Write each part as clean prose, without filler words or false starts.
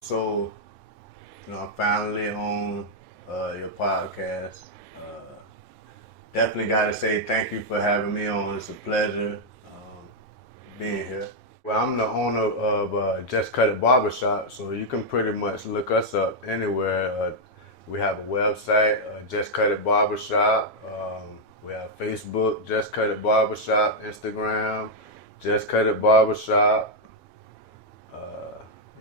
So, I'm finally on your podcast. Definitely got to say thank you for having me on. It's a pleasure being here. Well, I'm the owner of Just Cut It Barbershop, so you can pretty much look us up anywhere. We have a website, Just Cut It Barbershop. We have Facebook, Just Cut It Barbershop, Instagram, Just Cut It Barbershop.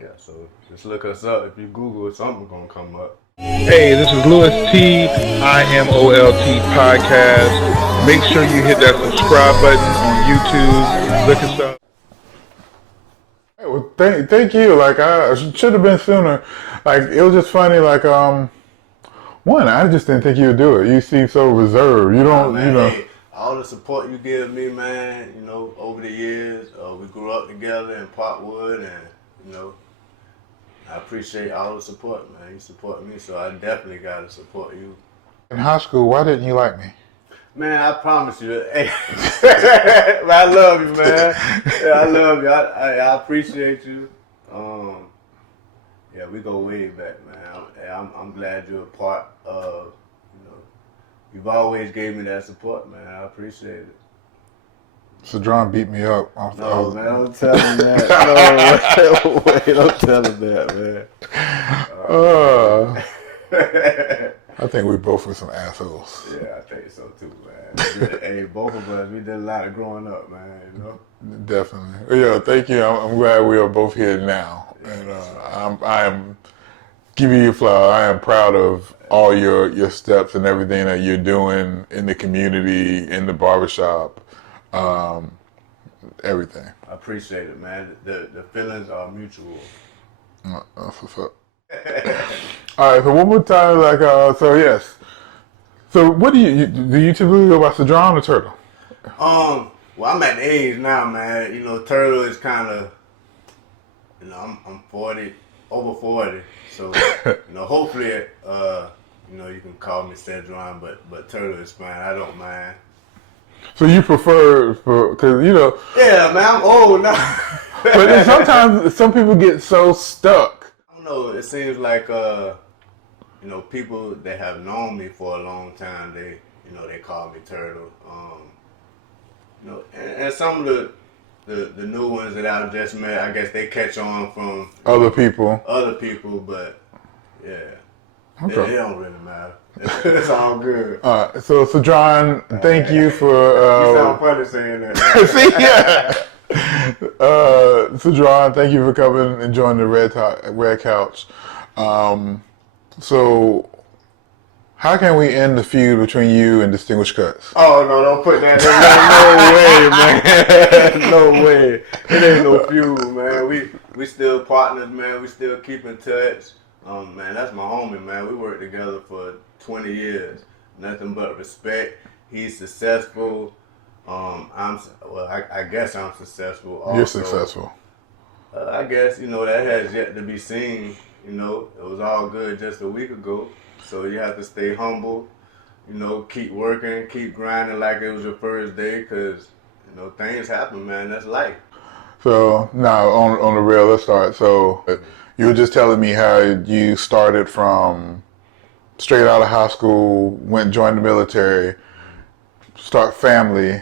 Yeah, so just look us up. If you Google it, something's gonna come up. Hey, this is Louis T, IMOLT podcast. Make sure you hit that subscribe button on YouTube. Look us up. Hey, well, thank you. Like I should have been sooner. Like it was just funny. Like one, I just didn't think you would do it. You seem so reserved. You don't, man, you know. Hey, all the support you give me, man. Over the years, we grew up together in Parkwood, and I appreciate all the support, man. You support me, so I definitely got to support you. In high school, why didn't you like me? Man, I promise you. Hey, I love you, man. Yeah, I love you. I appreciate you. Yeah, we go way back, man. I'm glad you're a part of, you've always gave me that support, man. I appreciate it. Cedron beat me up. No, man, don't tell him that. No, wait, don't tell him that, man. I think we both were some assholes. Yeah, I think so too, man. Hey, both of us, we did a lot of growing up, man. Definitely. Yeah, thank you. I'm glad we are both here now, and I am giving you flowers. I am proud of all your steps and everything that you're doing in the community, in the barbershop. Everything. I appreciate it, man. The feelings are mutual. That's what's up. All right, so one more time, so yes. So what do you typically go by, Cedron or Turtle? Well, I'm at the age now, man. Turtle is kind of, I'm 40, over 40, so hopefully, you can call me Cedron, but Turtle is fine. I don't mind. So you prefer because Yeah, man, I'm old now. But then sometimes some people get so stuck. I don't know. It seems like people that have known me for a long time, they call me Turtle. And some of the new ones that I've just met, I guess they catch on from other people, but yeah, okay. They don't really matter. It's all good. All right, so Cedron, thank you for. You sound funny saying that. See, yeah. Cedron, thank you for coming and joining the Red Couch. So, how can we end the feud between you and Distinguished Cuts? Oh no! Don't put that in there. No way, man. No way. It ain't no feud, man. We still partners, man. We still keep in touch. Man, that's my homie, man. We worked together for 20 years. Nothing but respect. He's successful. I guess I'm successful also. You're successful. I guess, that has yet to be seen. It was all good just a week ago. So you have to stay humble, keep working, keep grinding like it was your first day, because, things happen, man. That's life. So, now on the real, let's start. So, you were just telling me how you started from straight out of high school, joined the military, start family.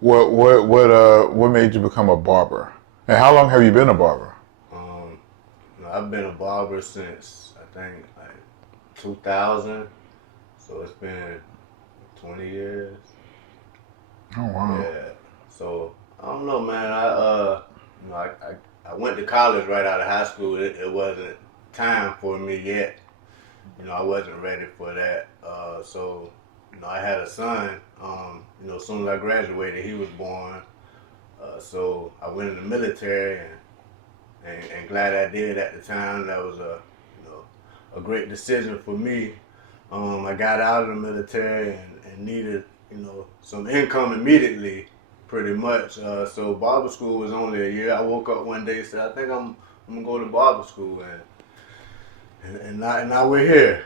What made you become a barber? And how long have you been a barber? I've been a barber since, I think, 2000. So it's been 20 years. Oh, wow. Yeah. So, I don't know, man. I went to college right out of high school. It wasn't time for me yet. I wasn't ready for that. So, I had a son. As soon as I graduated, he was born. So I went in the military, and glad I did at the time. That was a great decision for me. I got out of the military and needed some income immediately, pretty much. So barber school was only a year. I woke up one day and said, I think I'm gonna go to barber school, and now we're here.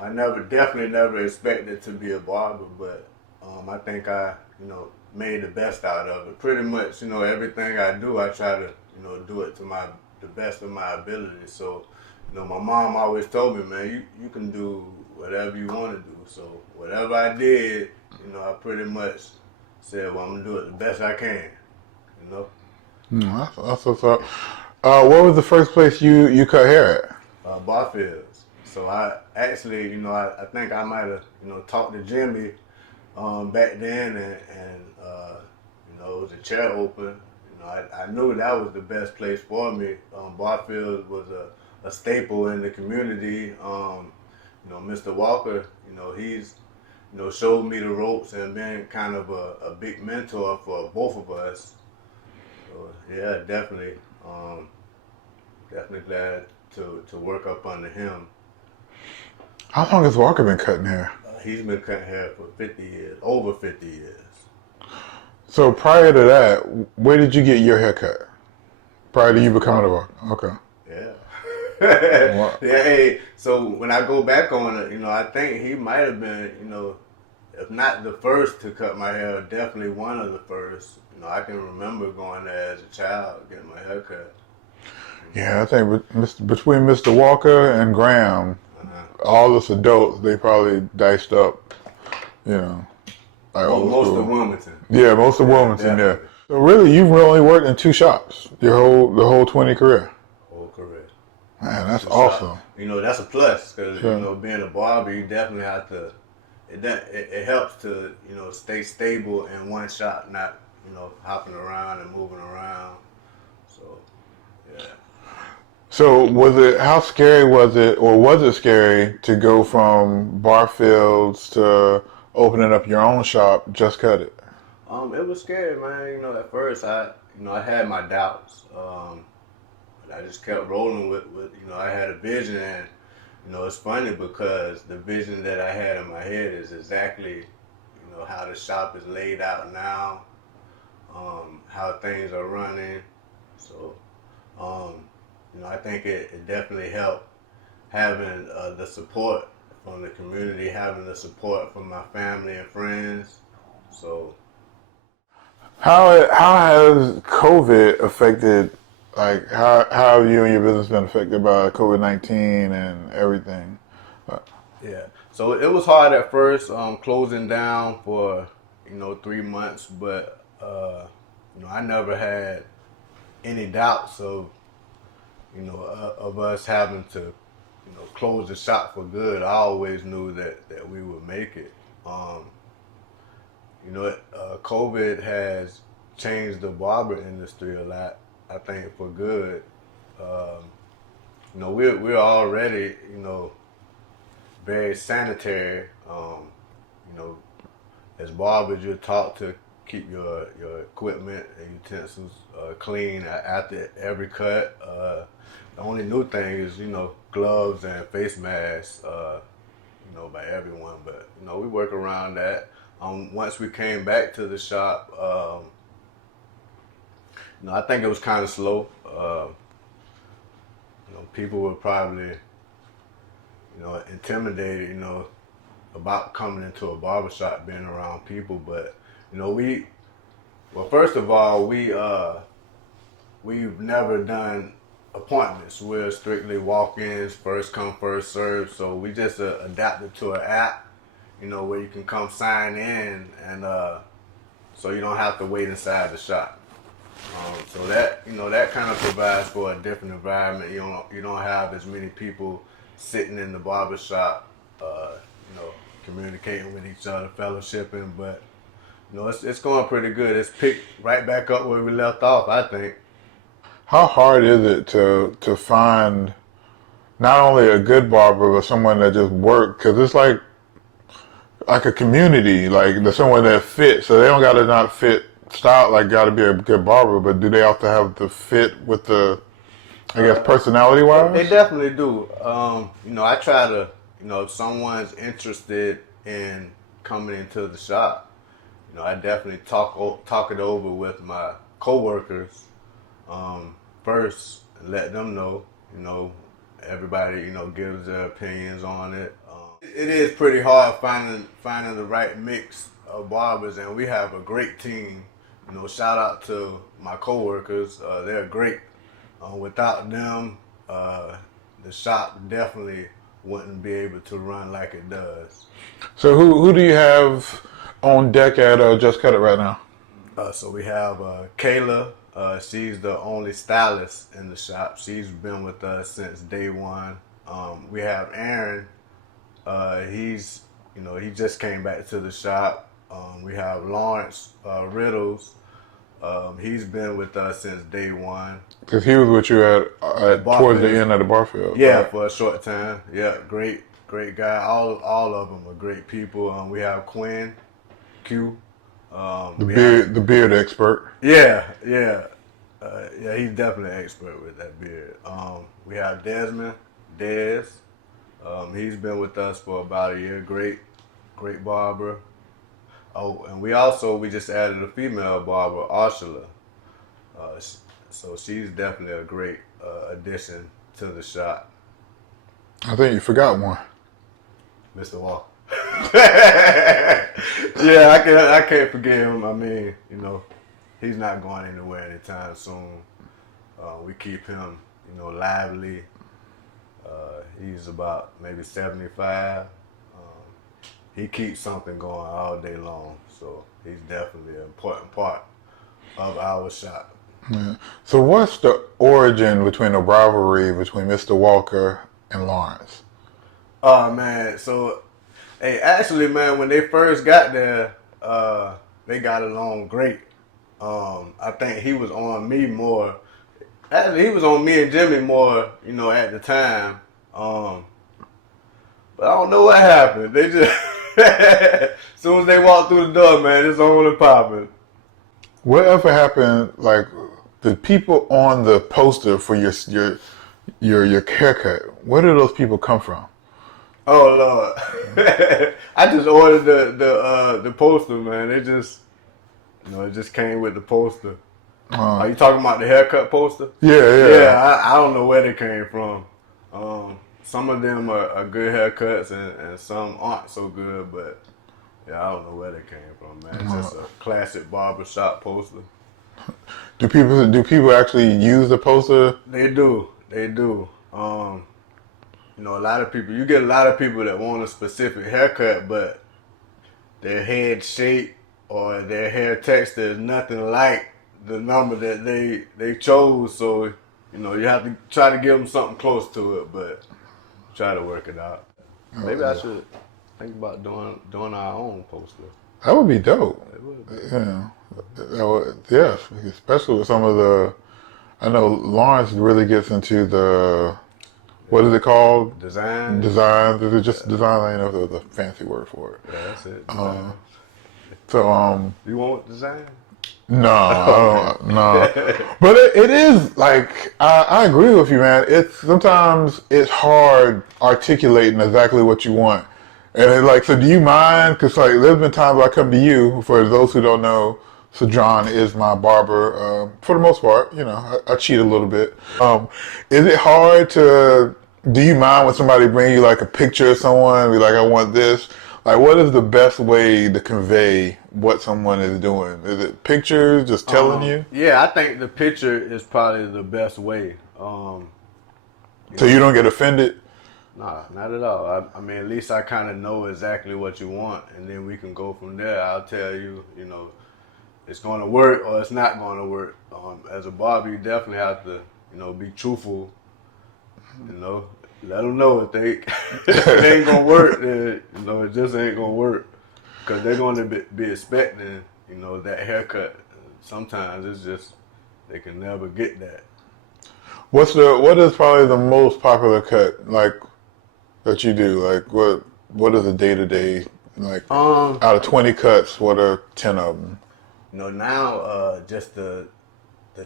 I definitely never expected to be a barber, but I think I made the best out of it. Pretty much, everything I do, I try to do it to the best of my ability. So, my mom always told me, man, you can do whatever you want to do. So whatever I did, I pretty much said, well, I'm gonna do it the best I can. That's what's up. What was the first place you cut hair Barfields. So I actually, I think I might have, talked to Jimmy back then, and it was a chair open. I knew that was the best place for me. Barfield was a staple in the community. Mr. Walker, he's, showed me the ropes and been kind of a big mentor for both of us. So yeah, definitely glad to work up under him. How long has Walker been cutting hair? He's been cutting hair for 50 years, over 50 years. So prior to that, where did you get your haircut? Prior to you becoming a Walker? Okay. Yeah. Wow. Yeah. Hey, so when I go back on it, I think he might have been, if not the first to cut my hair, definitely one of the first. I can remember going there as a child, getting my hair cut. Yeah, I think between Mr. Walker and Graham, all us adults, they probably diced up, like Most of Wilmington. Yeah, most of Wilmington, yeah. So really, you've only worked in 2 shops the whole 20 career. Whole career. Man, that's awesome. That's a plus because Sure. being a barber, you definitely have to. It helps to stay stable in one shop, not hopping around and moving around. So yeah. So how scary was it, or was it scary to go from Barfields to opening up your own shop, Just Cut It? It was scary, man. At first I had my doubts. But I just kept rolling with I had a vision, and it's funny because the vision that I had in my head is exactly how the shop is laid out now, how things are running. So I think it definitely helped having the support from the community, having the support from my family and friends. So How has COVID affected, like, how have you and your business been affected by COVID-19 and everything? yeah, so it was hard at first, closing down for 3 months, but I never had any doubts of of us having to close the shop for good. I always knew that we would make it. COVID has changed the barber industry a lot. I think for good. We're already very sanitary. As barbers, you're taught to keep your equipment and utensils clean after every cut. The only new thing is gloves and face masks. By everyone, but we work around that. Once we came back to the shop, I think it was kind of slow. People were probably intimidated, about coming into a barbershop, being around people. But first of all, we've never done appointments. We're strictly walk-ins, first come, first serve. So we just adapted to an app, where you can come sign in, and so you don't have to wait inside the shop. So that that kind of provides for a different environment. You don't have as many people sitting in the barbershop, communicating with each other, fellowshipping. But it's going pretty good. It's picked right back up where we left off, I think. How hard is it to find not only a good barber but someone that just works? Because it's like a community, like there's someone that fits. So they don't gotta not fit style, like gotta be a good barber, but do they also have to fit with the, I guess, personality wise? They definitely do. I try to, if someone's interested in coming into the shop, I definitely talk it over with my coworkers first, and let them know. Everybody gives their opinions on it. It is pretty hard finding the right mix of barbers, and we have a great team. Shout out to my coworkers. They're great. Without them, the shop definitely wouldn't be able to run like it does. So who do you have on deck at Just Cut It right now? So we have Kayla. She's the only stylist in the shop. She's been with us since day one. We have Aaron. He's, he just came back to the shop. We have Lawrence Riddles. He's been with us since day one. Because he was with you at towards the end of the Barfield. Yeah, right? for a short time. Yeah, great guy. All of them are great people. We have Quinn Q. The beard expert. Yeah. He's definitely an expert with that beard. We have Desmond, Des. He's been with us for about a year. Great barber. Oh, and we just added a female barber, Ursula. So she's definitely a great addition to the shop. I think you forgot one. Mr. Walker. Yeah, I can't forget him. I mean, he's not going anywhere anytime soon. We keep him, lively. He's about maybe 75. He keeps something going all day long, so he's definitely an important part of our shop. Yeah. So what's the origin between the rivalry between Mr. Walker and Lawrence? Oh man, so actually, man, when they first got there, they got along great. I think he was on me more. Actually, he was on me and Jimmy more, at the time. But I don't know what happened. They just as soon as they walked through the door, man, it's on and popping. Whatever happened, like the people on the poster for your haircut, where did those people come from? Oh Lord, I just ordered the poster, man. It just, it just came with the poster. Are you talking about the haircut poster? Yeah. I don't know where they came from. Some of them are good haircuts and some aren't so good, but yeah, I don't know where they came from, man. It's just a classic barbershop poster. Do people actually use the poster? They do. A lot of people, you get a lot of people that want a specific haircut, but their head shape or their hair texture is nothing like the number that they chose. So, you have to try to give them something close to it, but try to work it out. Maybe I should think about doing our own poster. That would be dope. It would be. Yeah, especially with some of the. I know Lawrence really gets into the. What is it called? Design. Design. Is it just design? I don't know if there's a fancy word for it. Yeah, that's it. So you want design? No, I don't, no. But it is like I agree with you, man. Sometimes it's hard articulating exactly what you want, and so do you mind? Because there's been times where I come to you. For those who don't know, Cedron is my barber. For the most part, I cheat a little bit. Is it hard to? Do you mind when somebody bring you like a picture of someone and be like, I want this? Like, what is the best way to convey what someone is doing? Is it pictures, just telling you? Yeah, I think the picture is probably the best way. So you don't get offended? Nah, not at all. I mean, at least I kind of know exactly what you want, and then we can go from there. I'll tell you, it's going to work or it's not going to work. As a barber, you definitely have to, be truthful. Let them know if it ain't gonna work, then it just ain't gonna work, because they're gonna be expecting that haircut. Sometimes it's just they can never get that. What is probably the most popular cut that you do? Like what is a day-to-day out of 20 cuts? What are 10 of them? Now just the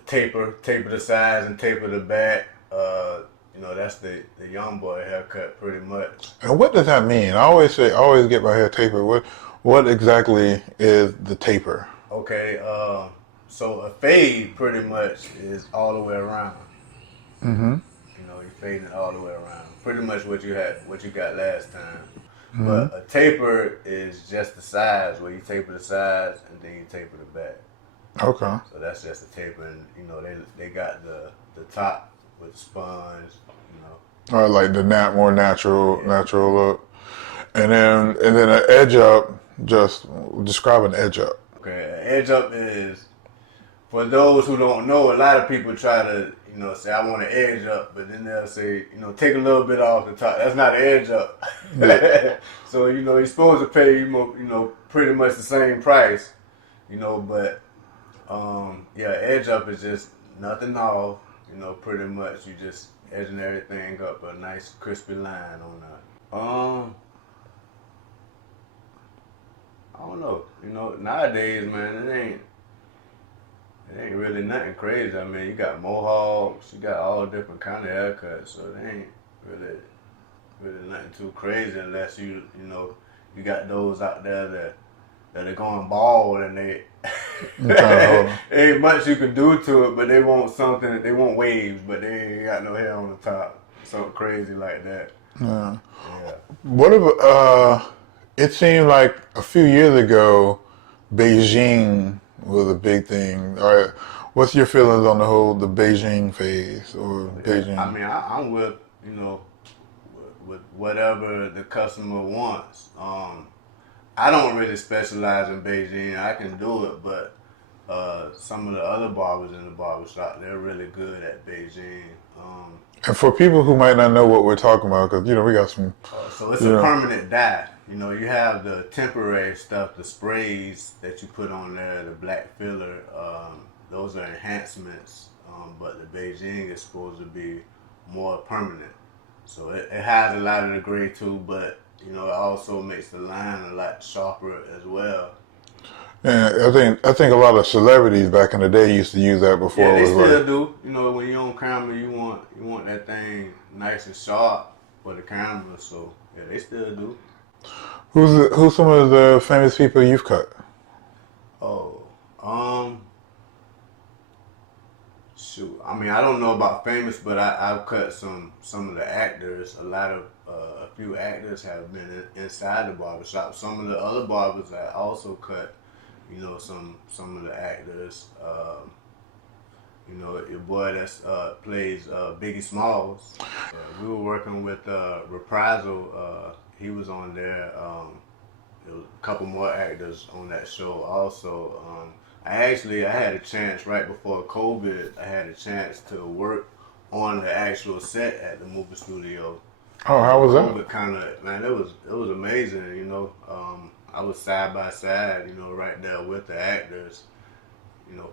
taper the sides and taper the back. That's the young boy haircut pretty much. And what does that mean? I always get my hair tapered. What exactly is the taper? Okay, so a fade pretty much is all the way around. Mm-hmm. You fade it all the way around. Pretty much what you got last time. Mm-hmm. But a taper is just the sides, where you taper the sides and then you taper the back. Okay. So that's just a taper, and they got the the top with the sponge, you know. Or like the more natural Yeah. look. And then an edge up, just describe an edge up. Okay, an edge up is, for those who don't know, a lot of people try to, say, I want an edge up, but then they'll say, take a little bit off the top. That's not an edge up. Yeah. So, you're supposed to pay, pretty much the same price, but, yeah, edge up is just nothing off, pretty much you just edging everything up a nice crispy line on that. I don't know, nowadays, man, it ain't really nothing crazy. I mean, you got mohawks, you got all different kind of haircuts, so it ain't really nothing too crazy unless you got those out there that are going bald and they ain't much you can do to it, but they want something, they want waves, but they ain't got no hair on the top, something crazy like that. Yeah. Yeah. What about, it seemed like a few years ago, Beijing was a big thing. All right, what's your feelings on the Beijing phase or Beijing? I mean, I'm with, with whatever the customer wants. I don't really specialize in Beijing. I can do it, but some of the other barbers in the barbershop, they're really good at Beijing. And for people who might not know what we're talking about, because, we got some... So it's a permanent dye. You have the temporary stuff, the sprays that you put on there, the black filler, those are enhancements, but the Beijing is supposed to be more permanent. So it has a lot of the gray too, but it also makes the line a lot sharper as well. And I think a lot of celebrities back in the day used to use that before. Yeah, they still do. When you're on camera, you want that thing nice and sharp for the camera. So yeah, they still do. Who's some of the famous people you've cut? Oh, shoot. I mean, I don't know about famous, but I've cut some of the actors. A few actors have been inside the barbershop. Some of the other barbers I also cut. Some of the actors. Your boy that plays Biggie Smalls. We were working with Reprisal. He was on there. There was a couple more actors on that show also. I had a chance right before COVID. I had a chance to work on the actual set at the movie studio. Oh, how was that? COVID kind of, man, it was amazing. I was side by side, right there with the actors.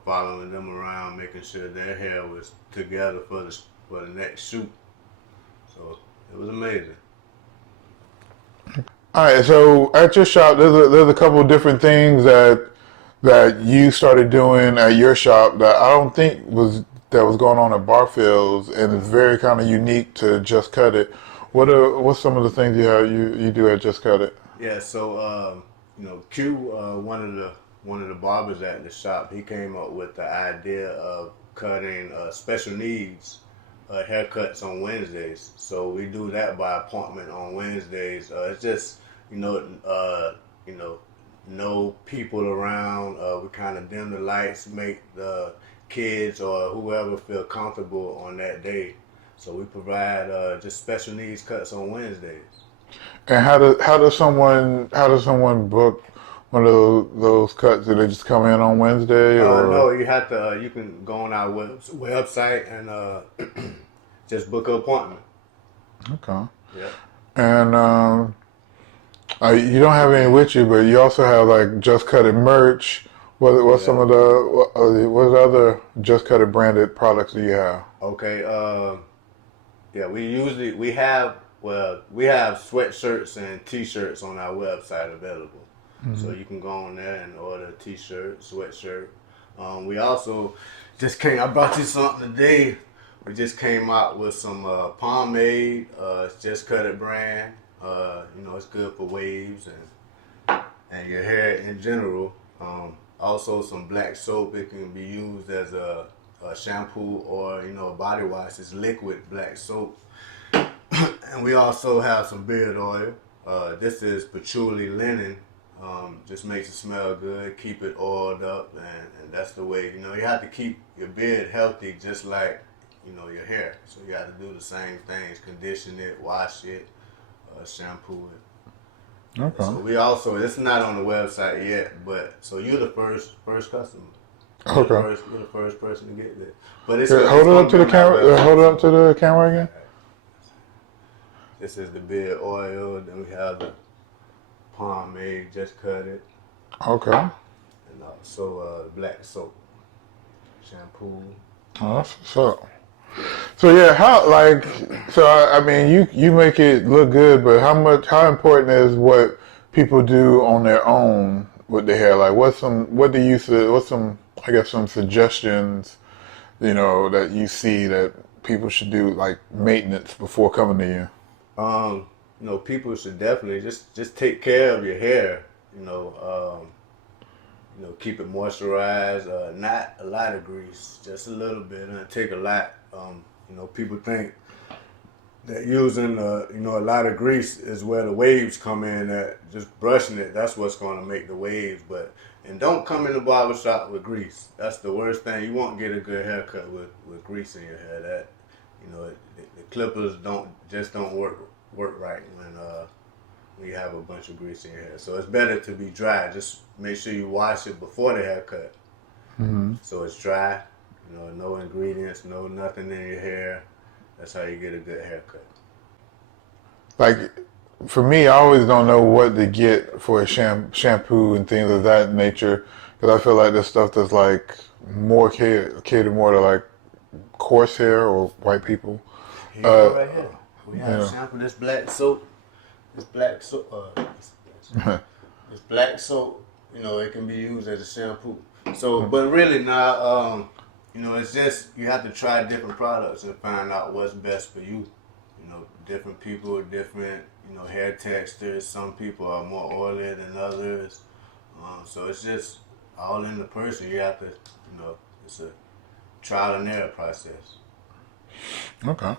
Following them around, making sure their hair was together for the next shoot. So it was amazing. All right, so at your shop, there's a couple of different things that you started doing at your shop that I don't think was going on at Barfield's, and it's very kind of unique to Just Cut It. What's some of the things you do at Just Cut It? Yeah, so Q, one of the barbers at the shop, he came up with the idea of cutting special needs haircuts on Wednesdays. So we do that by appointment on Wednesdays. It's just no people around. We kind of dim the lights, make the kids or whoever feel comfortable on that day. So we provide just special needs cuts on Wednesdays. And how does someone book one of those cuts? Do they just come in on Wednesday? Or? No, you have to. You can go on our website and just book an appointment. Okay. Yeah. And you don't have any with you, but you also have like Just Cut It merch. What's some of what other Just Cut It branded products do you have? Okay. Yeah, we have sweatshirts and T-shirts on our website available. Mm-hmm. So you can go on there and order a T-shirt, sweatshirt. We also I brought you something today. We just came out with some pomade. It's Just Cut It brand. It's good for waves and your hair in general. Also some black soap. It can be used as a shampoo or a body wash. It's liquid black soap. And we also have some beard oil. This is patchouli linen. Just makes it smell good, keep it oiled up, and that's the way. You have to keep your beard healthy, just like your hair. So you have to do the same things: condition it, wash it, shampoo it. Okay. So we also, it's not on the website yet, but so you're the first customer. Okay. You're the first person to get this. But it's Yeah, hold it up to the camera. Hold it up to the camera again. This is the beard oil. Then we have the pomade, just cut it, Okay. and also black soap, shampoo. Oh, that's what's up. So yeah, I mean, you make it look good, but how important is what people do on their own with their hair? Like, what's some, I guess, some suggestions, that you see that people should do, like maintenance before coming to you? People should definitely just take care of your hair. Keep it moisturized. Not a lot of grease, just a little bit. And take a lot. People think that using a lot of grease is where the waves come in. That just brushing it, that's what's going to make the waves. And don't come in the barbershop with grease. That's the worst thing. You won't get a good haircut with grease in your hair. That the clippers don't work right when you have a bunch of grease in your hair. So it's better to be dry. Just make sure you wash it before the haircut. Mm-hmm. So it's dry. No ingredients, nothing in your hair. That's how you get a good haircut. Like, for me, I always don't know what to get for a shampoo and things of that nature, because I feel like there's stuff that's like more catered more to like coarse hair or white people. Here you go right here. We have shampoo. This black soap. This black soap. This black soap. It can be used as a shampoo. So, but really now, it's just you have to try different products and find out what's best for you. Different people, different hair textures. Some people are more oily than others. So it's just all in the person. You have to, it's a trial and error process. Okay.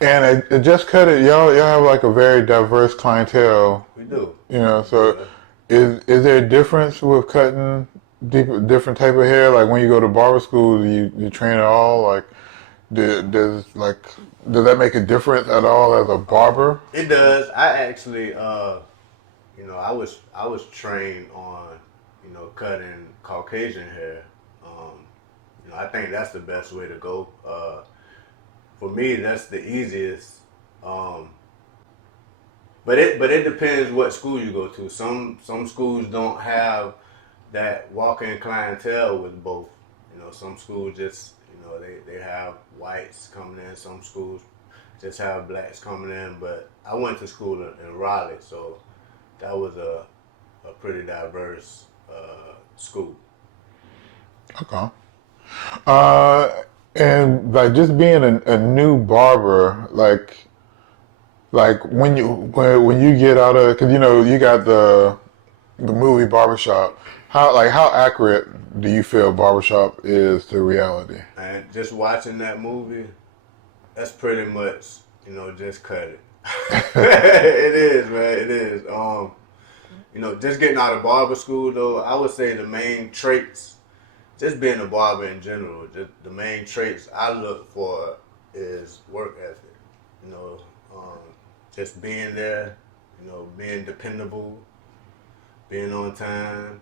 And I Just Cut It, y'all have like a very diverse clientele. We do. So is there a difference with cutting different type of hair? Like when you go to barber school, do you train at all? Like does that make a difference at all as a barber? It does. I actually, I was trained on, cutting Caucasian hair. I think that's the best way to go. For me, that's the easiest. But it depends what school you go to. Some schools don't have that walk-in clientele with both. Some schools just they have whites coming in. Some schools just have blacks coming in. But I went to school in Raleigh, so that was a pretty diverse school. Okay. And like just being a new barber, like when you get out of, because you got the movie Barbershop, how accurate do you feel Barbershop is to reality? And just watching that movie, that's pretty much just cut it. It is, man. It is. Just getting out of barber school though, I would say the main traits, just being a barber in general, just the main traits I look for is work ethic. Just being there, being dependable, being on time.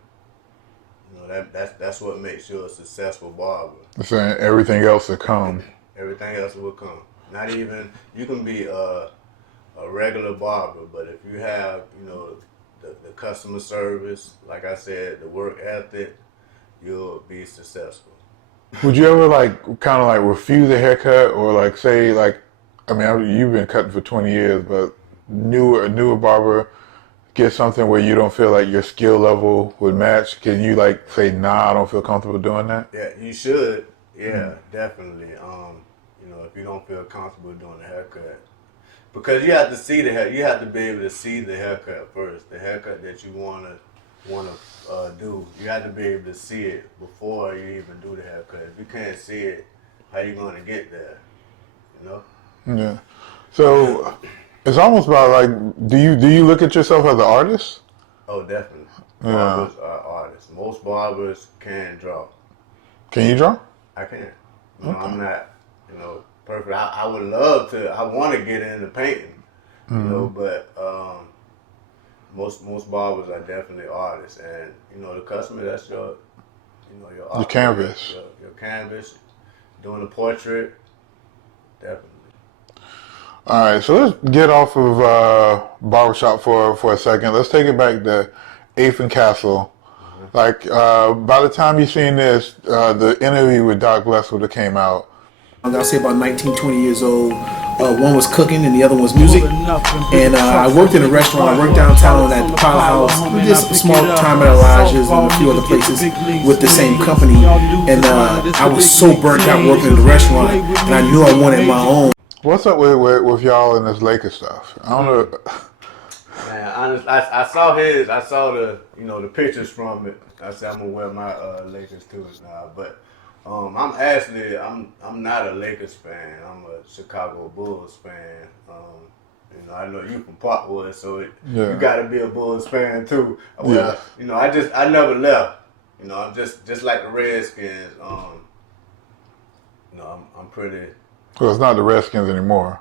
That's what makes you a successful barber. Saying everything else will come. Everything else will come. Not even, you can be a regular barber, but if you have, the customer service, like I said, the work ethic, you'll be successful. Would you ever kind of refuse a haircut or say you've been cutting for 20 years, but a newer barber get something where you don't feel like your skill level would match? Can you say, nah, I don't feel comfortable doing that? Yeah, you should. Yeah, definitely. If you don't feel comfortable doing the haircut, because you have to see the hair, you have to be able to see the haircut first. The haircut that you wanna do, you have to be able to see it before you even do the haircut. If you can't see it, how you gonna get there? Yeah. So it's almost about do you look at yourself as an artist? Oh, definitely. Yeah. Barbers are artists. Most barbers can draw. Can you draw? I can. Okay. I'm not, perfect. I would love to. I want to get into painting, you know, but most barbers are definitely artists, and you know, the customer, that's your, you know, your art, canvas. your canvas, doing a portrait, definitely. All right, so let's get off of Barbershop for a second. Let's take it back to 8th and Castle. Like, by the time you've seen this, the interview with Doc Bless would have came out. I'll say about 19, 20 years old. One was cooking and the other was music. And I worked in a restaurant. I worked downtown at the Pilot House. We did some small time at Elijah's and a few other places with the same company. And I was so burnt out working in the restaurant, and I knew I wanted my own. What's up with y'all and this Lakers stuff? I don't know. Man, honestly, I saw the, you know, the pictures from it. I said I'm gonna wear my Lakers too now, but I'm not a Lakers fan. I'm a Chicago Bulls fan. You know, I know you from Parkwood, so you got to be a Bulls fan too. Well, you know, I never left. You know, I'm just like the Redskins. You know, I'm pretty. Well, it's not the Redskins anymore.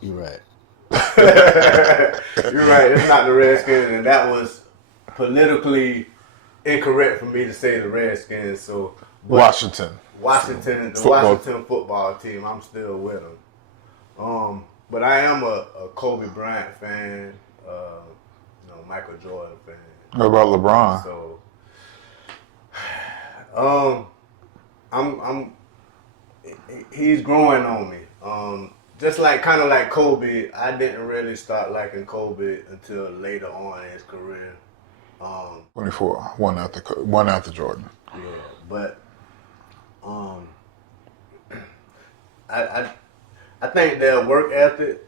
You're right. You're right. It's not the Redskins, and that was politically incorrect for me to say the Redskins. So Washington, the Washington football team. I'm still with them. But I am a Kobe Bryant fan. You know, Michael Jordan fan. What about LeBron? So, he's growing on me. Just like kind of like Kobe, I didn't really start liking Kobe until later on in his career. 24, one after Jordan. Yeah, but I think their work ethic,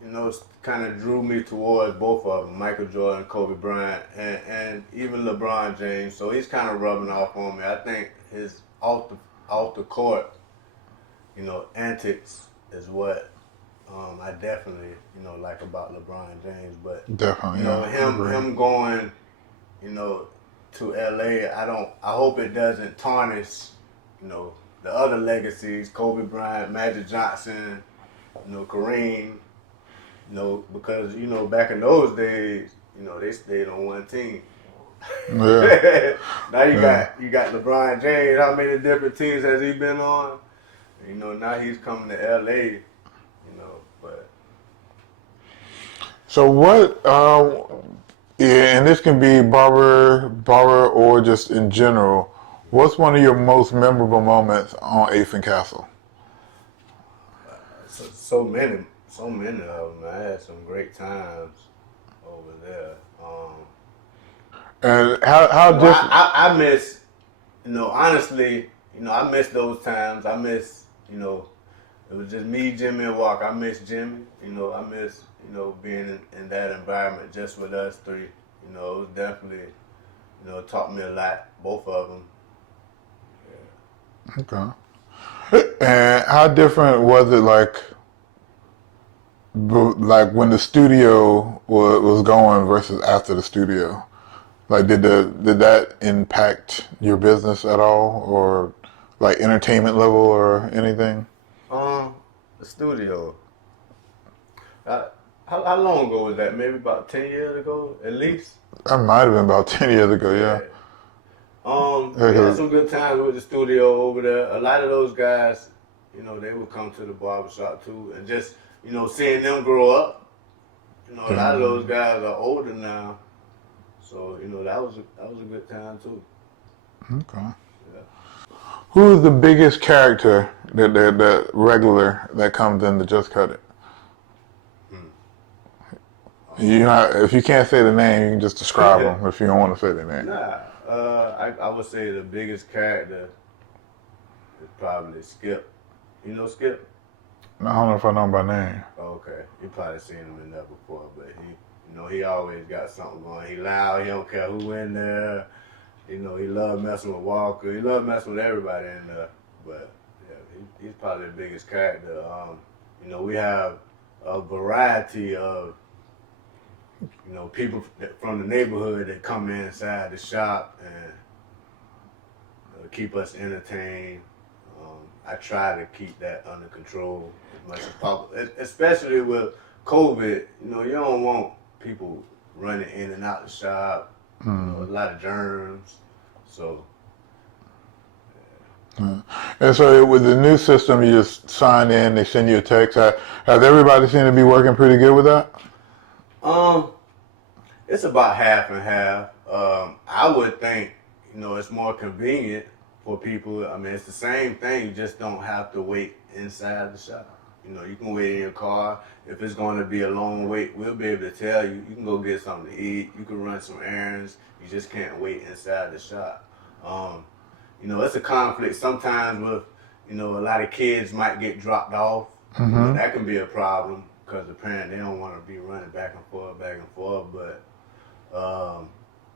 you know, kind of drew me towards both of them, Michael Jordan, Kobe Bryant, and even LeBron James. So he's kind of rubbing off on me. I think his off the court, you know, antics is what I definitely, you know, like about LeBron James. But definitely, you know, him going, you know, to LA, I hope it doesn't tarnish, you know, the other legacies, Kobe Bryant, Magic Johnson, you know, Kareem, you know, because, you know, back in those days, you know, they stayed on one team. Yeah. Now you got LeBron James. How many different teams has he been on? You know, now he's coming to LA, you know, but. So what, yeah, and this can be barber, or just in general, what's one of your most memorable moments on 8th and Castle? So many of them. I had some great times over there. And how you know, different? I miss, you know, honestly, you know, I miss those times. I miss, you know, it was just me, Jimmy, and Walker. I miss Jimmy. You know, I miss, you know, being in that environment just with us three. You know, it was definitely, you know, taught me a lot, both of them. Yeah. Okay. And how different was it, like when the studio was going versus after the studio? Like, did that impact your business at all, or like entertainment level or anything? The studio. How long ago was that? Maybe about 10 years ago, at least. That might have been about 10 years ago. Yeah. We had some good times with the studio over there. A lot of those guys, you know, they would come to the barbershop too, and just, you know, seeing them grow up. You know, a lot of those guys are older now, so you know that was a good time too. Okay. Yeah. Who is the biggest character that regular that comes in to Just Cut It? You know, if you can't say the name, you can just describe them if you don't want to say the name. Nah, I would say the biggest character is probably Skip. You know Skip? I don't know if I know him by name. Okay, you probably seen him in there before, but you know, he always got something going. He loud. He don't care who in there. You know, he love messing with Walker. He love messing with everybody in there. But yeah, he's probably the biggest character. You know, we have a variety of, you know, people from the neighborhood that come inside the shop and keep us entertained. I try to keep that under control as much as possible, especially with COVID. You know, you don't want people running in and out the shop. You know, a lot of germs. So. And so with the new system, you just sign in, they send you a text. Has everybody seemed to be working pretty good with that? It's about half and half. I would think, you know, it's more convenient for people. I mean, it's the same thing. You just don't have to wait inside the shop. You know, you can wait in your car. If it's going to be a long wait, we'll be able to tell you. You can go get something to eat. You can run some errands. You just can't wait inside the shop. You know, it's a conflict sometimes with, you know, a lot of kids might get dropped off. You know, that can be a problem because the parent, they don't want to be running back and forth. But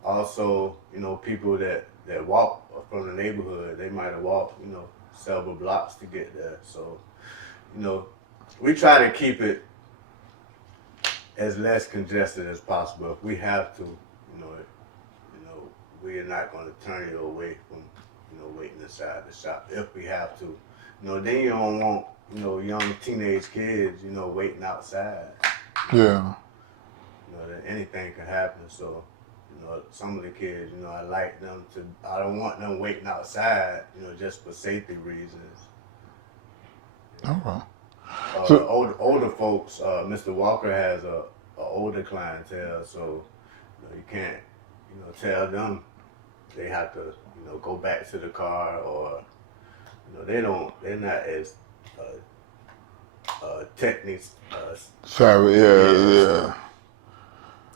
also, you know, people that walk from the neighborhood, they might have walked, you know, several blocks to get there. So, you know, we try to keep it as less congested as possible. If we have to, you know, we are not going to turn you away from, you know, waiting inside the shop if we have to. You know, then you don't want, you know, young teenage kids, you know, waiting outside. Yeah. You know, that anything can happen. So, you know, some of the kids, you know, I don't want them waiting outside, you know, just for safety reasons. Okay. Older folks, Mr. Walker has a older clientele, so, you know, you can't, you know, tell them they have to, you know, go back to the car, or, you know, they're not as techniques Savvy, yeah.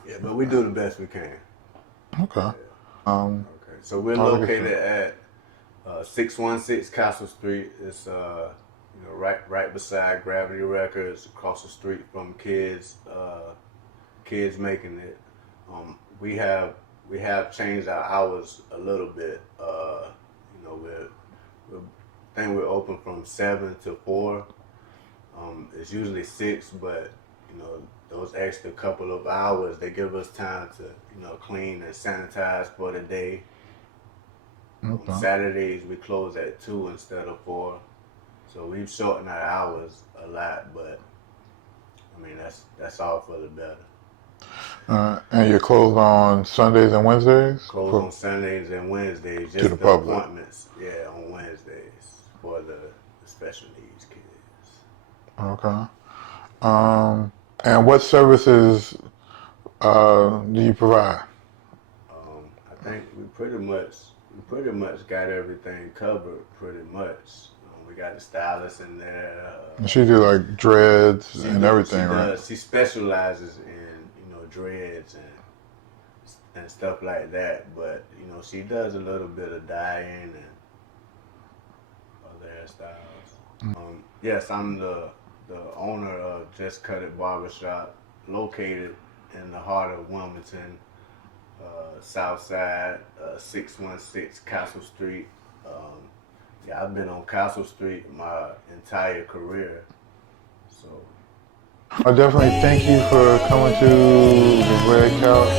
Yeah, but we do the best we can. Okay. Yeah. Okay. So we're located at 616 Castle Street. It's you know, right beside Gravity Records, across the street from Kids Making It. We have changed our hours a little bit. You know, we're open from 7 to 4. It's usually 6, but, you know, those extra couple of hours, they give us time to, you know, clean and sanitize for the day. Okay. Saturdays we close at 2 instead of 4. So we've shortened our hours a lot, but I mean, that's all for the better. And you're closed on Sundays and Wednesdays? Closed on Sundays and Wednesdays, just to the public. Appointments. Yeah, on Wednesdays for the special needs kids. Okay. And what services do you provide? I think we pretty much got everything covered. Pretty much. We got the stylist in there. She do like dreads and everything, right? She specializes in, you know, dreads and stuff like that. But, you know, she does a little bit of dyeing and other hairstyles. Yes, I'm the owner of Just Cut It Barbershop, located in the heart of Wilmington, South Side, 616 Castle Street. Yeah, I've been on Castle Street my entire career. So I definitely thank you for coming to the Red Couch.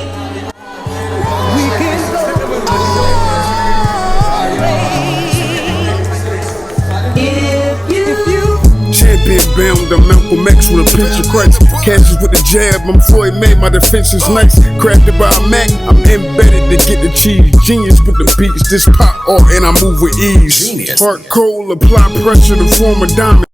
Champion bound to Malcolm X with a pinch of Christ. Catches with the jab, I'm Floyd May, my defense is nice. Crafted by a Mac, I'm embedded to get the cheese. Genius with the beats, this pop art and I move with ease. Heart cold, apply pressure to form a diamond.